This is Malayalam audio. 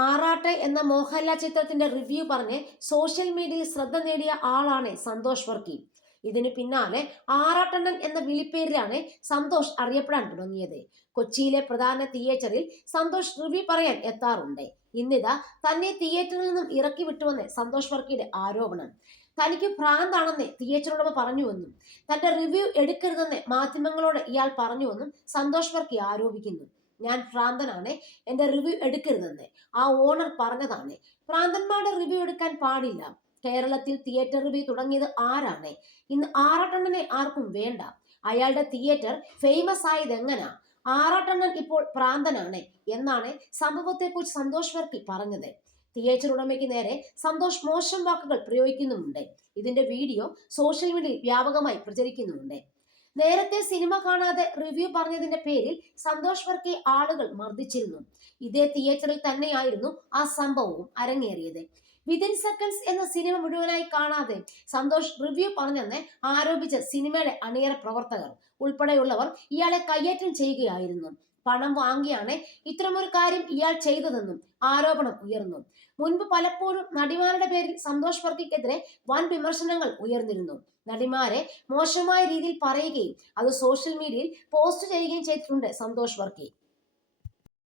ആറാട്ട് എന്ന മോഹൻലാൽ ചിത്രത്തിന്റെ റിവ്യൂ പറഞ്ഞ് സോഷ്യൽ മീഡിയയിൽ ശ്രദ്ധ നേടിയ ആളാണ് സന്തോഷ് വർക്കി. ഇതിന് പിന്നാലെ ആറാട്ടണ്ണൻ എന്ന വിളിപ്പേരിലാണ് സന്തോഷ് അറിയപ്പെടാൻ തുടങ്ങിയത്. കൊച്ചിയിലെ പ്രധാന തിയേറ്ററിൽ സന്തോഷ് റിവ്യൂ പറയാൻ എത്താറുണ്ട്. ഇന്നിതാ തന്നെ തിയേറ്ററിൽ നിന്നും ഇറക്കി വിട്ടുവെന്ന് സന്തോഷ് വർക്കിയുടെ ആരോപണം. തനിക്ക് ഭ്രാന്താണെന്ന് തിയേറ്റർ ഉടമ പറഞ്ഞുവെന്നും തന്റെ റിവ്യൂ എടുക്കരുതെന്ന് മാധ്യമങ്ങളോട് ഇയാൾ പറഞ്ഞുവെന്നും സന്തോഷ് വർക്കി ആരോപിക്കുന്നു. ഞാൻ ഭ്രാന്തനാണ്, എന്റെ റിവ്യൂ എടുക്കരുതെന്ന് ആ ഓണർ പറഞ്ഞതാണ്. ഭ്രാന്തന്മാരുടെ റിവ്യൂ എടുക്കാൻ പാടില്ല. കേരളത്തിൽ തിയേറ്റർ റിവ്യൂ തുടങ്ങിയത് ആരാണ്? ഇന്ന് ആറാട്ടണ്ണനെ ആർക്കും വേണ്ട. അയാളുടെ തിയേറ്റർ ഫേമസ് ആയത് എങ്ങനാ? ആറാട്ടണ്ണൻ ഇപ്പോൾ ഭ്രാന്തനാണ് എന്നാണ് സംഭവത്തെക്കുറിച്ച് സന്തോഷ് വർക്കി പറഞ്ഞത്. തിയേറ്റർ ഉടമയ്ക്ക് നേരെ സന്തോഷ് മോശം വാക്കുകൾ പ്രയോഗിക്കുന്നുമുണ്ട്. ഇതിന്റെ വീഡിയോ സോഷ്യൽ മീഡിയയിൽ വ്യാപകമായി പ്രചരിക്കുന്നുമുണ്ട്. നേരത്തെ സിനിമ കാണാതെ റിവ്യൂ പറഞ്ഞതിന്റെ പേരിൽ സന്തോഷ് വർക്കി ആളുകൾ മർദ്ദിച്ചിരുന്നു. ഇതേ തിയേറ്ററിൽ തന്നെയായിരുന്നു ആ സംഭവവും അരങ്ങേറിയത്. വിതിൻ സെക്കൻഡ്സ് എന്ന സിനിമ മുഴുവനായി കാണാതെ സന്തോഷ് റിവ്യൂ പറഞ്ഞെന്ന് ആരോപിച്ച സിനിമയുടെ അണിയറ പ്രവർത്തകർ ഉൾപ്പെടെയുള്ളവർ ഇയാളെ കയ്യേറ്റം ചെയ്യുകയായിരുന്നു. പണം വാങ്ങിയാണ് ഇത്തരമൊരു കാര്യം ഇയാൾ ചെയ്തതെന്നും ആരോപണം ഉയർന്നു. മുൻപ് പലപ്പോഴും നടിമാരുടെ പേരിൽ സന്തോഷ് വർക്കിക്കെതിരെ വൻ വിമർശനങ്ങൾ ഉയർന്നിരുന്നു. നടിമാരെ മോശമായ രീതിയിൽ പറയുകയും അത് സോഷ്യൽ മീഡിയയിൽ പോസ്റ്റ് ചെയ്യുകയും ചെയ്തിട്ടുണ്ട് സന്തോഷ് വർക്കി.